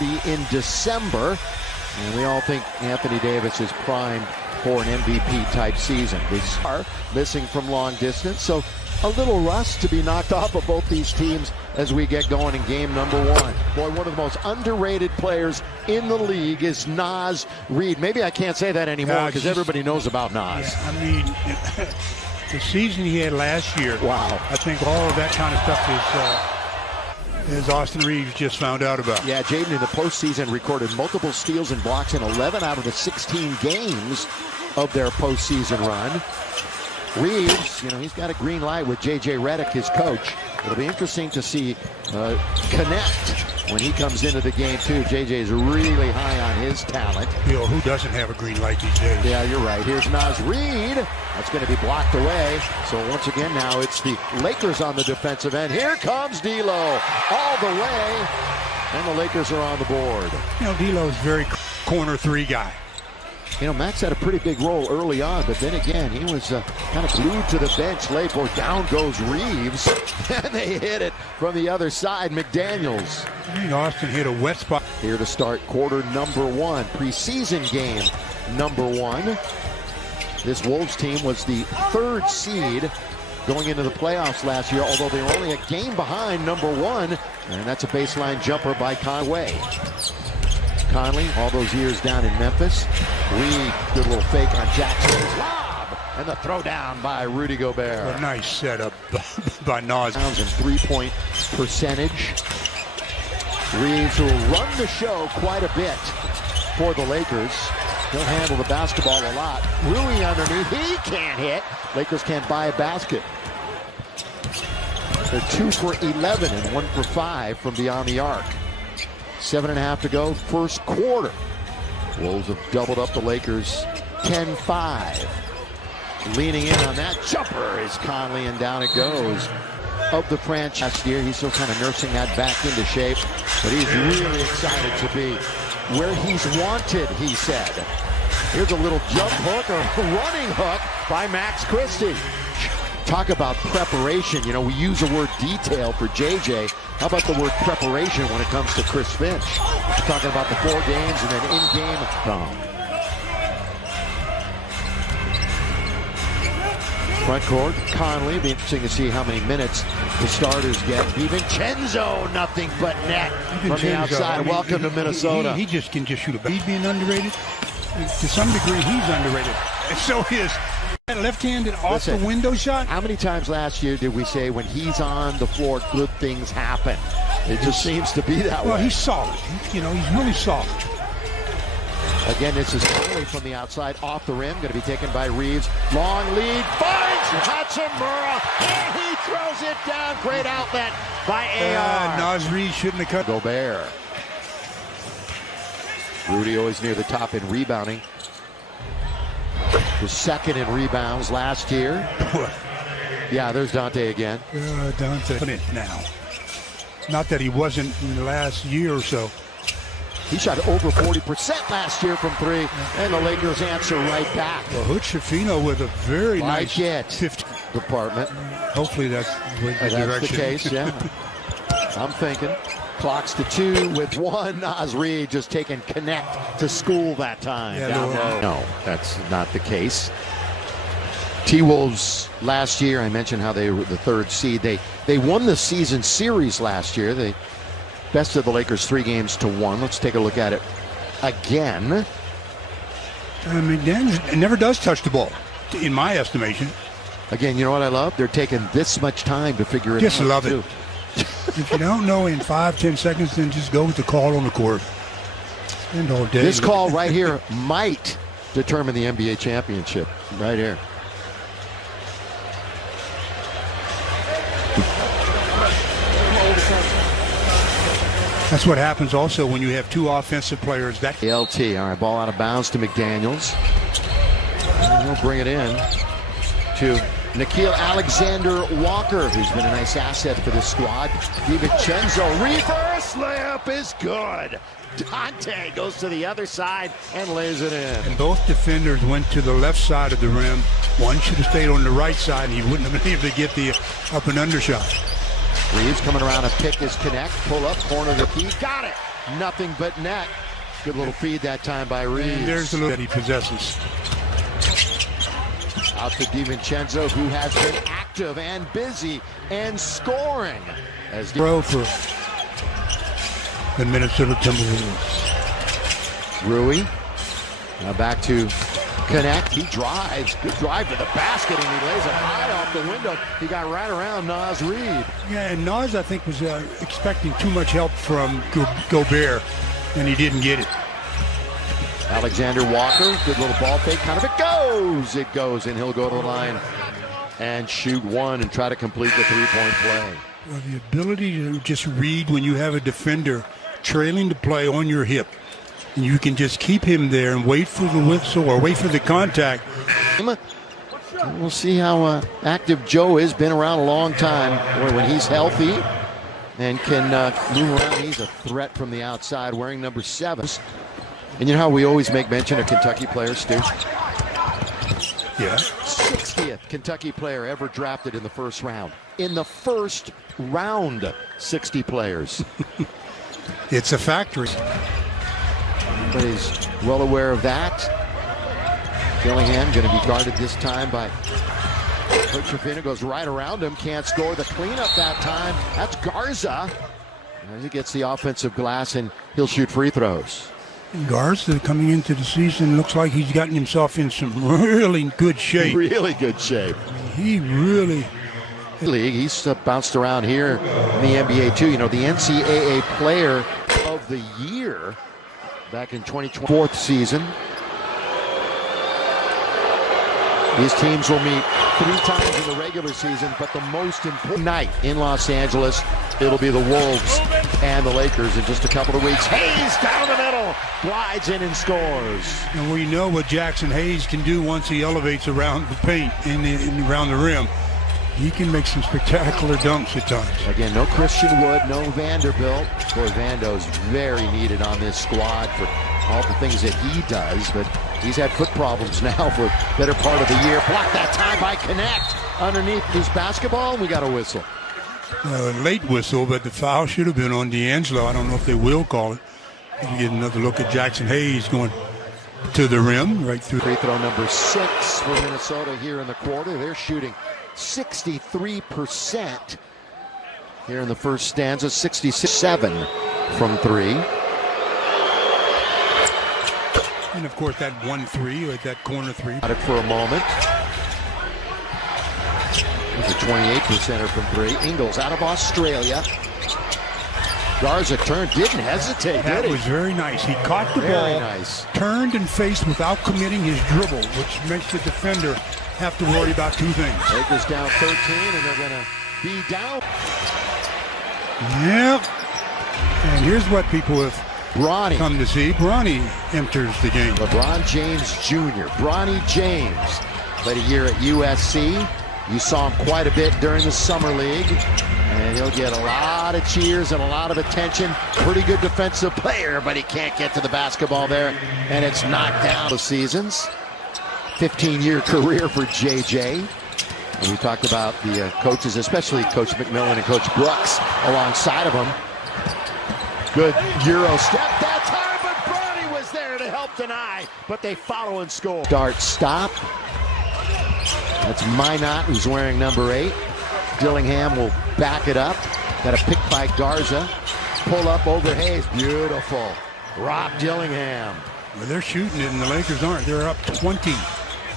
in December, and we all think Anthony Davis is primed for an MVP type season. We are missing from long distance, so a little rust to be knocked off of both these teams as we get going in game number one. Boy, one of the most underrated players in the league is Naz Reid. Maybe I can't say that anymore because everybody knows about Naz. Yeah, I mean, the season he had last year, wow. I think all of that kind of stuff is as Austin Reeves just found out about. Yeah, Jaden in the postseason recorded multiple steals and blocks in 11 out of the 16 games of their postseason run. Reeves, he's got a green light with J.J. Redick, his coach. It'll be interesting to see connect when he comes into the game, too. J.J. is really high on his talent. Who doesn't have a green light these days? Yeah, you're right. Here's Naz Reid. That's going to be blocked away. So once again, now it's the Lakers on the defensive end. Here comes D'Lo all the way, and the Lakers are on the board. D'Lo's very corner three guy. Max had a pretty big role early on, but then again, he was kind of glued to the bench late. Boy, down goes Reeves, and they hit it from the other side. McDaniels. I think Austin hit a wet spot. Here to start quarter number one, preseason game number one. This Wolves team was the third seed going into the playoffs last year, although they were only a game behind number one, and that's a baseline jumper by Conway. Conley, all those years down in Memphis. Reid, good little fake on Jackson's lob. And the throw down by Rudy Gobert. A nice setup by Naz. And three-point percentage. Reeves will run the show quite a bit for the Lakers. He'll handle the basketball a lot. Rui underneath, he can't hit. Lakers can't buy a basket. They're 2 for 11 and 1 for 5 from beyond the arc. 7.5 to go, first quarter. Wolves have doubled up the Lakers 10-5. Leaning in on that jumper is Conley, and down it goes. Of the franchise last year, he's still kind of nursing that back into shape, but he's really excited to be where he's wanted, he said. Here's a little jump hook or running hook by Max Christie. Talk about preparation. We use the word detail for JJ. How about the word preparation when it comes to Chris Finch? We're talking about the 4 games and then in-game. Front court, Conley. Be interesting to see how many minutes the starters get. DiVincenzo, nothing but net from the outside. Welcome to Minnesota. He just can shoot a. He's being underrated. To some degree, he's underrated. And so is that left-handed off the window shot. How many times last year did we say when he's on the floor, good things happen? It just seems to be that way. Well, he's solid. He's really solid. Again, this is Conley from the outside, off the rim, going to be taken by Reeves. Long lead, finds Hachimura, and he throws it down. Great outlet by AR. Naz Reid shouldn't have cut. Gobert. Rudy always near the top in rebounding. Was second in rebounds last year. Yeah, there's Dante again. Dante now. Not that he wasn't in the last year or so. He shot over 40% last year from 3, and the Lakers answer right back. Well, Hood Schifino with a very nice 50 department. Hopefully that's the case, yeah. I'm thinking. Clocks to 2 with 1. Naz Reid just taking connect to school that time. Yeah, no, that's not the case. T-Wolves last year, I mentioned how they were the third seed. They won the season series last year. They bested the Lakers 3-1. Let's take a look at it again. McDaniels never does touch the ball, in my estimation. Again, you know what I love? They're taking this much time to figure it out. Just love it. If you don't know in 5-10 seconds, then just go with the call on the court. Spend all day. This call right here might determine the NBA championship. Right here. That's what happens also when you have 2 offensive players. LT, all right, ball out of bounds to McDaniels. And he'll bring it in to Nickeil Alexander-Walker, who's been a nice asset for this squad. DiVincenzo, reverse layup is good. Dante goes to the other side and lays it in. And both defenders went to the left side of the rim. One should have stayed on the right side, and he wouldn't have been able to get the up and under shot. Reeves coming around to pick his connect, pull up, corner the key, got it. nothing but net. Good little feed that time by Reeves. And there's the little that he possesses. Out to DiVincenzo, who has been active and busy and scoring. As Throw for the Minnesota Timberwolves. Rui. Now back to Connect. He drives. Good drive to the basket, and he lays it high off the window. He got right around Naz Reid. Yeah, and Naz, I think, was expecting too much help from Gobert, and he didn't get it. Alexander Walker, good little ball fake. Kind of it goes, and he'll go to the line and shoot one and try to complete the three-point play. Well, the ability to just read when you have a defender trailing the play on your hip, and you can just keep him there and wait for the whistle or wait for the contact. We'll see how active Joe is. Been around a long time. Boy, when he's healthy and can move around, he's a threat from the outside, wearing number 7. And you know how we always make mention of Kentucky players, Stu? Yeah. 60th Kentucky player ever drafted in the first round. In the first round, 60 players. It's a factory. Everybody's well aware of that. Dillingham going to be guarded this time by Coach Trevino. Goes right around him. Can't score the cleanup that time. That's Garza. And he gets the offensive glass, and he'll shoot free throws. Garza coming into the season looks like he's gotten himself in some really good shape. Really good shape. He really... League. He's bounced around here in the NBA too. You know, the NCAA Player of the Year back in 2020, 4th season. These teams will meet 3 times in the regular season, but the most important night in Los Angeles, it'll be the Wolves and the Lakers in just a couple of weeks. Hayes down the middle, glides in and scores. And we know what Jackson Hayes can do once he elevates around the paint and around the rim. He can make some spectacular dunks at times. Again, no Christian Wood, no Vanderbilt. Boy, Vando's very needed on this squad for all the things that he does, but he's had foot problems now for the better part of the year. Blocked that time by Connect underneath his basketball, and we got a whistle. Late whistle, but the foul should have been on D'Angelo. I don't know if they will call it. You get another look at Jackson Hayes going to the rim, right through. Free throw number 6 for Minnesota here in the quarter. They're shooting 63% here in the first stanza, 67 from 3. And of course that 1-3 at that corner 3. Got it for a moment. He's a 28%er from 3. Ingles out of Australia. Garza turned, didn't hesitate, That did he? was very nice. He caught the Very ball, nice. turned and faced without committing his dribble, which makes the defender have to worry about 2 things. Lakers down 13, and they're going to be down. Yep. And here's what people have Bronny. come to see. Bronny enters the game. LeBron James Jr. Bronny James played a year at USC. You saw him quite a bit during the summer league, and he'll get a lot of cheers and a lot of attention. Pretty good defensive player, but he can't get to the basketball there, and it's knocked down the seasons. 15-year career for JJ. And we talked about the coaches, especially Coach McMillan and Coach Brooks alongside of him. Good Euro step that time, but Bronny was there to help deny, but they follow and score. Stop. That's Minot, who's wearing number 8. Dillingham will back it up. Got a pick by Garza. Pull up over Hayes. Beautiful. Rob Dillingham. Well, they're shooting it, and the Lakers aren't. They're up 20.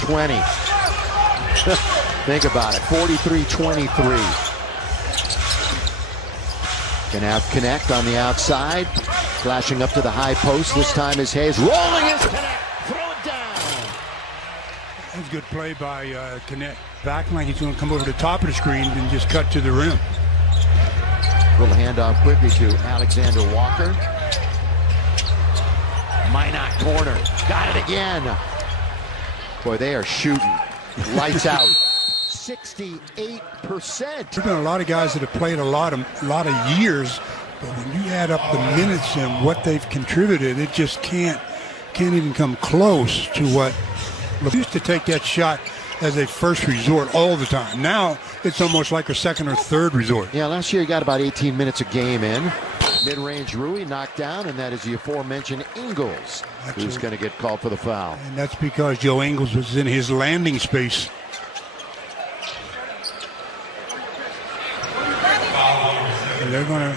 20. Think about it. 43-23. Gonna have Connect on the outside. Flashing up to the high post. This time is Hayes. Rolling his Connect. Throw it down. That's a good play by Connect. Back like he's going to come over the top of the screen and just cut to the rim. Little handoff quickly to Alexander Walker. Minot corner. Got it again. Boy, they are shooting lights out. 68%. There's been a lot of guys that have played a lot of years, but when you add up the minutes and what they've contributed, it just can't even come close to what used to take that shot as a first resort all the time. Now it's almost like a second or third resort. Yeah, last year he got about 18 minutes a game in. Mid-range Rui knocked down, and that is the aforementioned Ingles, who's going to get called for the foul. And that's because Joe Ingles was in his landing space. And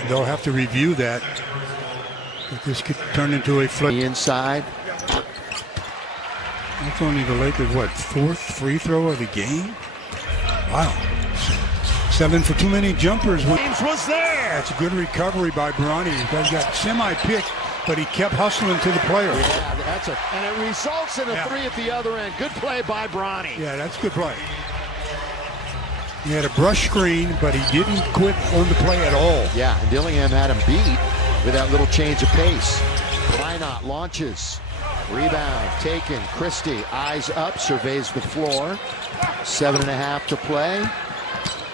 they'll have to review that. If this could turn into a flip. The inside. That's only the Lakers, fourth free throw of the game? Wow. 7 for too many jumpers. James was there. That's a good recovery by Bronny. He got semi-picked, but he kept hustling to the player. Yeah, and it results in a three at the other end. Good play by Bronny. Yeah, that's a good play. He had a brush screen, but he didn't quit on the play at all. Yeah, and Dillingham had him beat with that little change of pace. Minot launches. Rebound taken. Christie eyes up, surveys the floor. 7.5 to play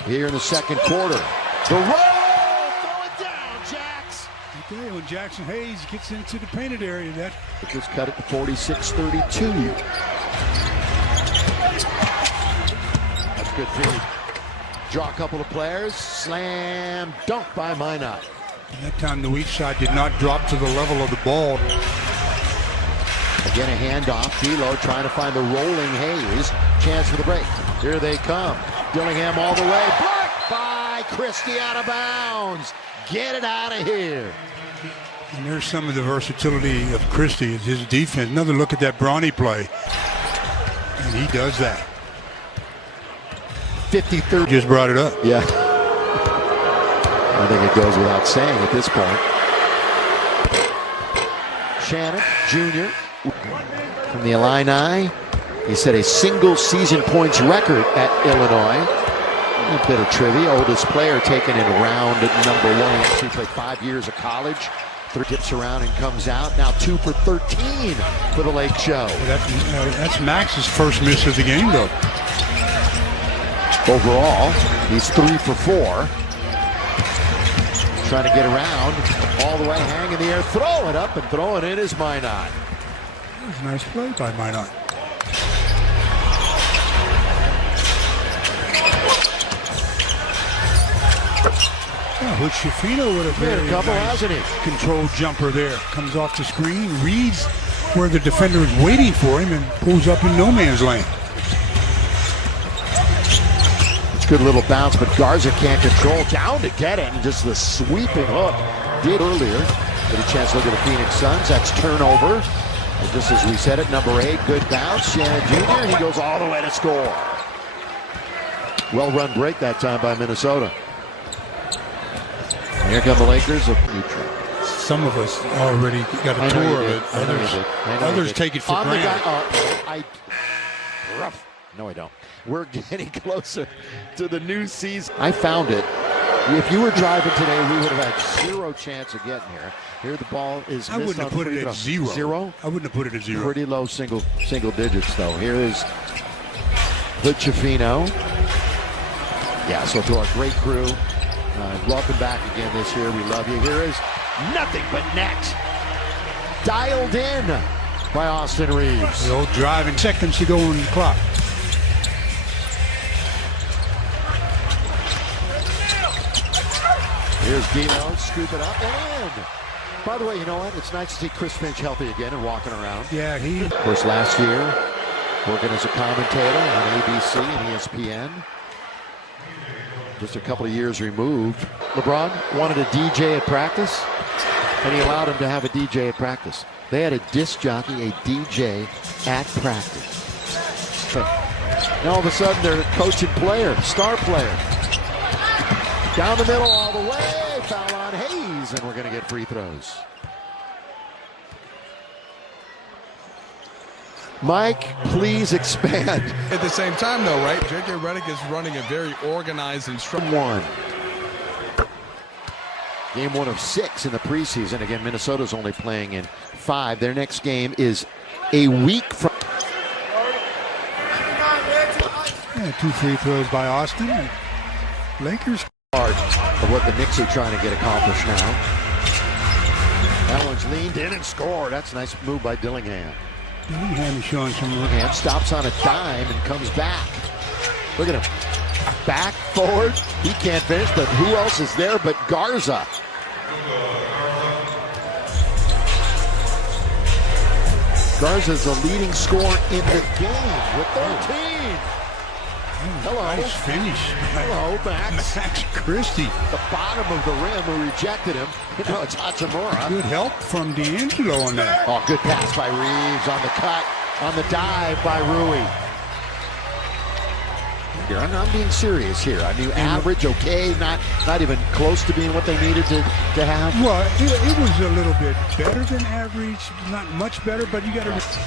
here in the second quarter. The roll! Throw it down, Jax! Okay, when Jackson Hayes gets into the painted area, that just cut it to 46-32. That's good feed. Draw a couple of players. Slam dunk by Minot. And that time the weak side did not drop to the level of the ball. Again, a handoff. D'Lo trying to find the rolling Hayes. Chance for the break. Here they come. Dillingham all the way. Blocked by Christie, out of bounds. Get it out of here. And there's some of the versatility of Christie, his defense. Another look at that Bronny play. And he does that. 53. Just brought it up. Yeah. I think it goes without saying at this point. Shannon, Jr. from the Illini. He set a single season points record at Illinois. A bit of trivia. Oldest player taken in round number 1. He actually played 5 years of college. Dips around and comes out. Now 2 for 13 for the Lake Show. That's Max's first miss of the game, though. Overall, he's 3 for 4. Trying to get around, all the way, hang in the air, throw it up, and throw it in is Minot. That was a nice play by Minot. Hood Schifino with a very nice controlled jumper there. Comes off the screen, reads where the defender is waiting for him, and pulls up in no man's land. Good little bounce, but Garza can't control. Down to get it, and just the sweeping hook did earlier. Get a chance to look at the Phoenix Suns. That's turnover. And just as we said it, number 8, good bounce. Shannon Jr., he goes all the way to score. Well-run break that time by Minnesota. Here come the Lakers. Some of us already got a tour of it. Others take it for granted. No, I don't. We're getting closer to the new season. I found it. If you were driving today, we would have had 0 chance of getting here. Here the ball is missed. I wouldn't have put it at 0. 0? I wouldn't have put it at 0. Pretty low single digits, though. Here is Hood Schifino. Yeah, so to our great crew, welcome back again this year. We love you. Here is nothing but net. Dialed in by Austin Reeves. The old driving seconds to go on the clock. Here's D'Lo, scoop it up and in. By the way, you know what? It's nice to see Chris Finch healthy again and walking around. Yeah, Of course, last year, working as a commentator on ABC and ESPN. Just a couple of years removed. LeBron wanted a DJ at practice, and he allowed him to have a DJ at practice. They had a disc jockey, a DJ at practice. But now all of a sudden, they're a coaching player, star player. Down the middle all the way, foul on Hayes, and we're going to get free throws. Mike, please expand. At the same time, though, right? J.J. Redick is running a very organized and strong one. Game 1 of 6 in the preseason. Again, Minnesota's only playing in 5. Their next game is a week from. Yeah, 2 free throws by Austin. Lakers. Part of what the Knicks are trying to get accomplished now. That one's leaned in and scored. That's a nice move by Dillingham. Dillingham is showing some look. Dillingham stops on a dime and comes back. Look at him. Back, forward. He can't finish, but who else is there but Garza? Garza's the leading scorer in the game with 13. Hello. Nice finish. Hello, Max. Max Christie. The bottom of the rim who rejected him. No, it's Hachimura. Good help from D'Angelo on that. Oh, good pass by Reeves on the cut, on the dive by Rui. I'm being serious here. I mean, average, okay, not even close to being what they needed to have. Well, it was a little bit better than average, not much better, but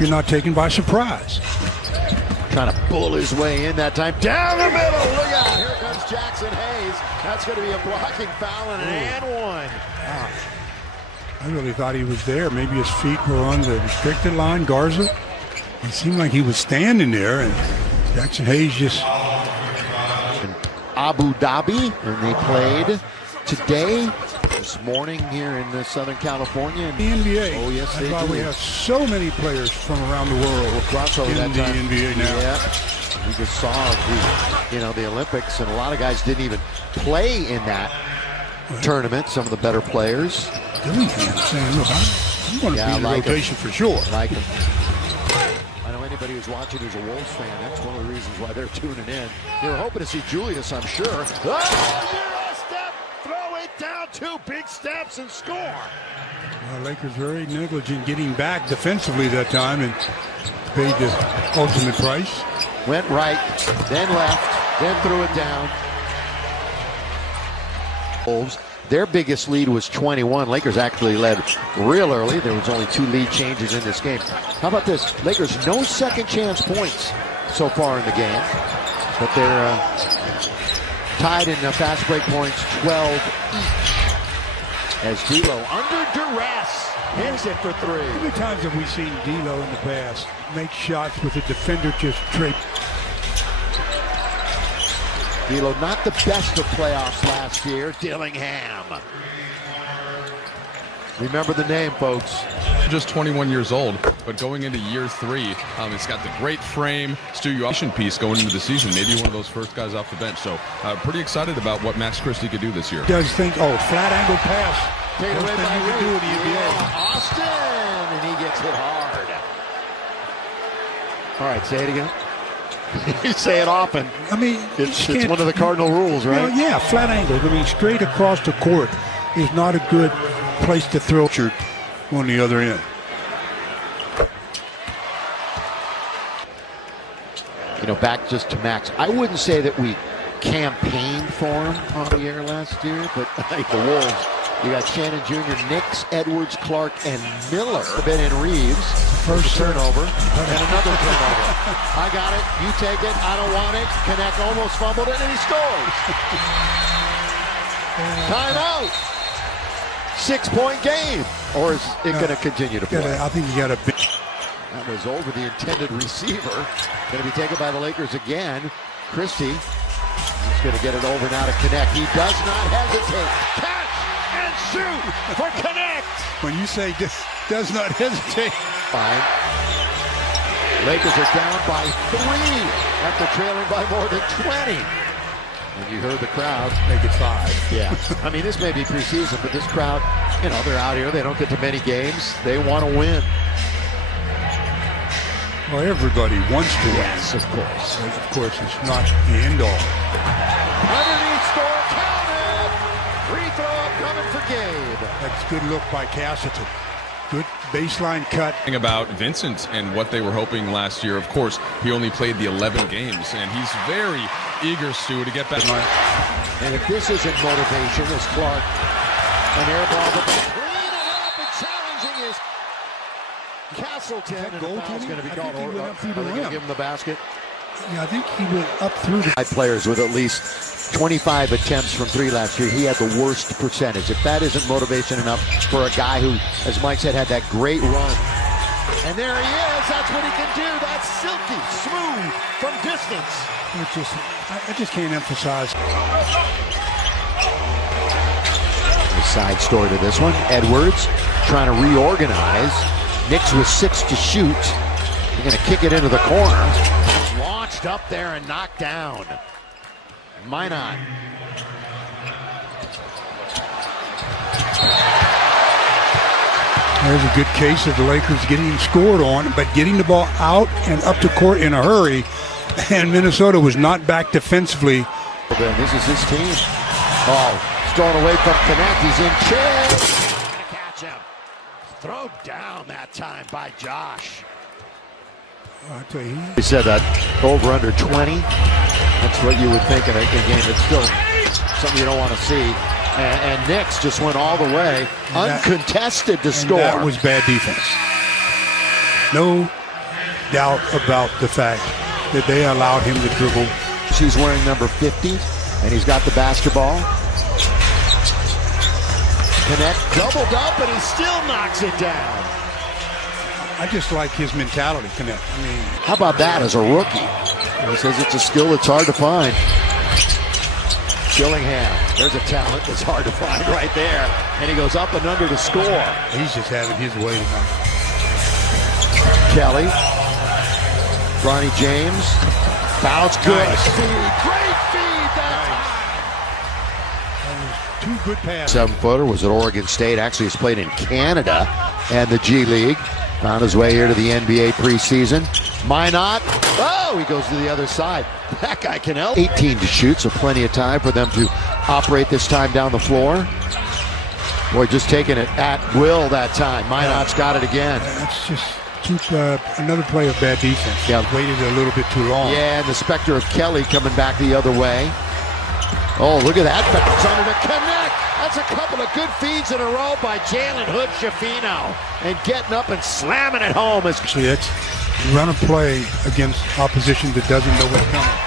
you're not taken by surprise. Trying to pull his way in that time. Down the middle. Look out. Here comes Jackson Hayes. That's going to be a blocking foul and an and one. Wow. I really thought he was there. Maybe his feet were on the restricted line. Garza, it seemed like he was standing there, and Jackson Hayes just... Abu Dhabi, and they played today, this morning here in Southern California. The NBA. Oh, yes, they do. We have so many players from around the world in the NBA now. Yeah. We just saw the Olympics, and a lot of guys didn't even play in that tournament. Some of the better players. Dillingham saying, "Look, I'm going to be in the rotation for sure." Like him. Anybody who's watching who's a Wolves fan, that's one of the reasons why they're tuning in. They're hoping to see Julius, I'm sure. Oh, step, throw it down, 2 big steps and score. Well, Lakers very negligent getting back defensively that time and paid the ultimate price. Went right, then left, then threw it down. Wolves. Their biggest lead was 21. Lakers actually led real early. There was only 2 lead changes in this game. How about this? Lakers no second chance points so far in the game. But they're tied in fast break points, 12 each. As D'Lo under duress hits it for 3. How many times have we seen D'Lo in the past make shots with a defender just straight? D'Lo not the best of playoffs last year. Dillingham. Remember the name, folks. Just 21 years old, but going into year 3, it's got the great frame, situation piece going into the season. Maybe one of those first guys off the bench. So pretty excited about what Max Christie could do this year. Does think, flat angle pass. Taken away by Reed. Do in the NBA. Austin, and he gets hit hard. All right, say it again. You say it often. I mean, it's one of the cardinal rules, right? Well, yeah, flat angle. I mean, straight across the court is not a good place to throw on the other end. Back just to Max. I wouldn't say that we campaigned for him on the air last year, but like the Wolves, you got Shannon Jr., Nix, Edwards, Clark, and Miller. Ben and Reeves. First turnover and another turnover. I got it. You take it. I don't want it. Connect almost fumbled it, and he scores. Timeout. 6-point game. Or is it going to continue to play? I think you got a big. That was over the intended receiver. Going to be taken by the Lakers again. Christie. He's going to get it over now to Connect. He does not hesitate. Catch and shoot for Connect. When you say does not hesitate. Fine. Lakers are down by 3 after trailing by more than 20. And you heard the crowd. Make it 5. Yeah. I mean, this may be preseason, but this crowd, they're out here. They don't get to many games. They want to win. Well, everybody wants to win. Yes, of course. Of course, it's not the end all. Underneath score, counted. Free throw up coming for Gabe. That's a good look by Castleton. Good baseline cut. About Vincent and what they were hoping last year. Of course, he only played the 11 games, and he's very eager, Stu, to get back. And if this isn't motivation, as Clark, an air ball, but clean it up and challenging is Castleton. And the foul's going to be called. Are they going to give him the basket? Yeah, I think he went up through the... Players with at least 25 attempts from 3 last year. He had the worst percentage. If that isn't motivation enough for a guy who, as Mike said, had that great run. And there he is. That's what he can do. That's silky, smooth from distance. I just can't emphasize. The side story to this one. Edwards trying to reorganize. Knicks with 6 to shoot. They're going to kick it into the corner. Launched up there and knocked down. Minot. There's a good case of the Lakers getting scored on, but getting the ball out and up to court in a hurry. And Minnesota was not back defensively. This is his team. Oh, stolen away from Connect. He's in chance. Catch him. Throw down that time by Josh. I tell you, He said that over under 20. That's what you would think in a game. It's still something you don't want to see. And Knicks just went all the way, uncontested to score. That was bad defense. No doubt about the fact that they allowed him to dribble. He's wearing number 50, and he's got the basketball. Connect doubled up, and he still knocks it down. I just like his mentality, Connect. I mean, how about that as a rookie? He says it's a skill that's hard to find. Gillingham, there's a talent that's hard to find right there. And he goes up and under to score. He's just having his way tonight. Kelly, Bronny James, bounce good. Nice. Great feed that Two good passes. 7-footer was at Oregon State. Actually, he's played in Canada and the G League. Found his way here to the NBA preseason. Minot. Oh, he goes to the other side. That guy can help. 18 to shoot, so plenty of time for them to operate this time down the floor. Boy, just taking it at will that time. Minot's got it again. That's just another play of bad defense. Yeah. Waited a little bit too long. Yeah, and the specter of Kelly coming back the other way. Oh, look at that bounce under the Connect. That's a couple of good feeds in a row by Jalen Hood Schifino. And getting up and slamming it home. Actually, that's run a play against opposition that doesn't know what's coming.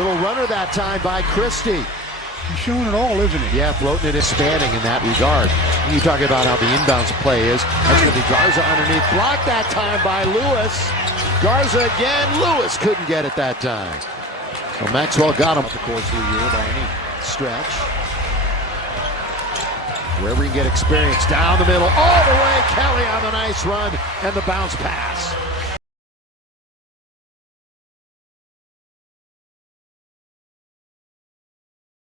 Little runner that time by Christie. He's showing it all, isn't he? Yeah, floating and expanding in that regard. You talk about how the inbounds play is. That's going to be Garza underneath. Blocked that time by Lewis. Garza again. Lewis couldn't get it that time. Well, Maxwell got him the course of the year by any stretch. Wherever you can get experience, down the middle, all the way. Kelly on the nice run and the bounce pass.